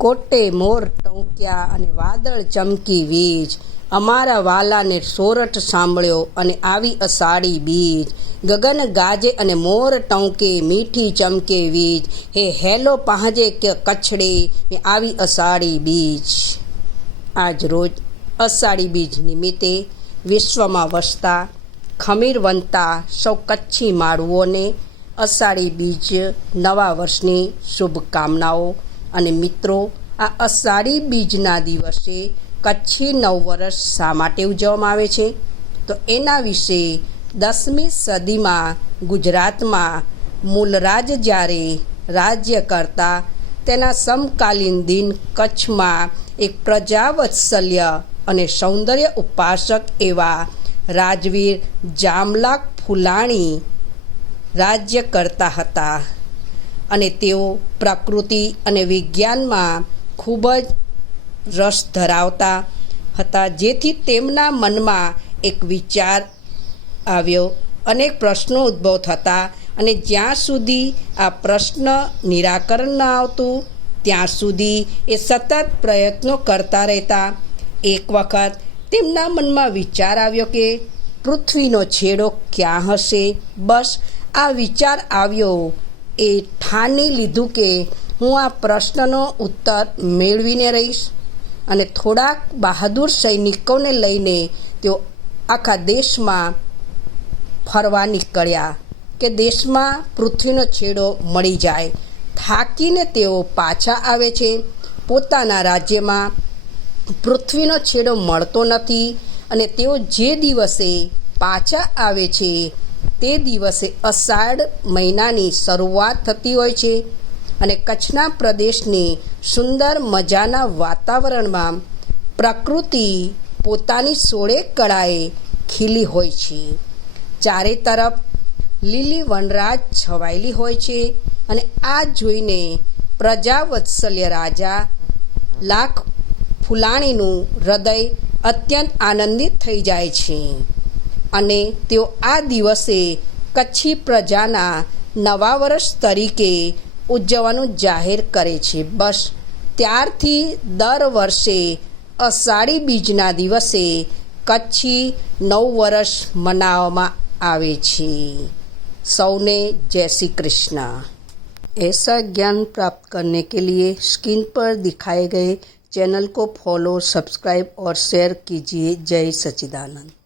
કોટે મોર ટંક્યા અને વાદળ ચમકી વીજ, અમારા વાલાને સોરઠ સાંભળ્યો અને આવી અષાઢી બીજ. ગગન ગાજે અને મોર ટંકે, મીઠી ચમકે વીજ, હે હેલો પહાજે કે કચ્છડે, આવી અષાઢી બીજ. આજ રોજ અષાઢી બીજ નિમિત્તે વિશ્વમાં વસતા ખમીર વંતા સૌ કચ્છી માળુઓને અષાઢી બીજ નવા વર્ષની શુભકામનાઓ. અને મિત્રો, આ અષાઢી બીજના દિવસે કચ્છી નવ વર્ષ શા માટે ઉજવવામાં આવે છે? તો એના વિશે 10મી સદીમાં ગુજરાતમાં મૂલરાજ જ્યારે રાજ્ય કરતા તેના સમકાલીન દિન કચ્છમાં એક પ્રજાવત્સલ્ય અને સૌંદર્ય ઉપાસક એવા રાજવીર જામલાક ફુલાણી રાજ્ય કરતા હતા. અને તેઓ પ્રકૃતિ અને વિજ્ઞાનમાં ખૂબ જ રસ ધરાવતા હતા, જેથી તેમના મનમાં એક વિચાર આવ્યો. અનેક પ્રશ્નો ઉદ્ભવ થતા અને જ્યાં સુધી આ પ્રશ્ન નિરાકરણ ન આવતું ત્યાં સુધી એ સતત પ્રયત્નો કરતા રહેતા. એક વખત તેમના મનમાં વિચાર આવ્યો કે પૃથ્વીનો છેડો ક્યાં હશે. બસ આ વિચાર આવ્યો એ ઠાની લીધું કે હું આ પ્રશ્નનો ઉત્તર મેળવીને રહીશ. અને થોડાક બહાદુર સૈનિકોને લઈને તેઓ આખા દેશમાં ફરવા નીકળ્યા કે દેશમાં પૃથ્વીનો છેડો મળી જાય. થાકીને તેઓ પાછા આવે છે. પોતાના રાજ્યમાં પૃથ્વીનો છેડો મળતો નથી અને તેઓ જે દિવસે પાછા આવે છે તે દિવસે અષાઢ મહિનાની શરૂઆત થતી હોય છે. અને કચ્છના પ્રદેશની સુંદર મજાના વાતાવરણમાં પ્રકૃતિ પોતાની સોળે કળાએ ખીલી હોય છે. ચારે તરફ લીલી વનરાજ છવાયેલી હોય છે. અને આ જોઈને પ્રજાવત્સલ્ય રાજા લાખ ફુલાણીનું હૃદય અત્યંત આનંદિત થઈ જાય છે. અને તેઓ આ દિવસે કચ્છી પ્રજાના નવા વર્ષ તરીકે ઉજવવાનું જાહેર કરે છે. બસ ત્યારથી દર વર્ષે અષાઢી બીજના દિવસે કચ્છી નવ વર્ષ મનાવવામાં આવે છે. સૌને જય શ્રી कृष्ण। ऐसा ज्ञान प्राप्त करने के लिए स्क्रीन पर दिखाए गए चैनल को फॉलो, सब्सक्राइब और शेयर कीजिए। जय सच्चिदानंद।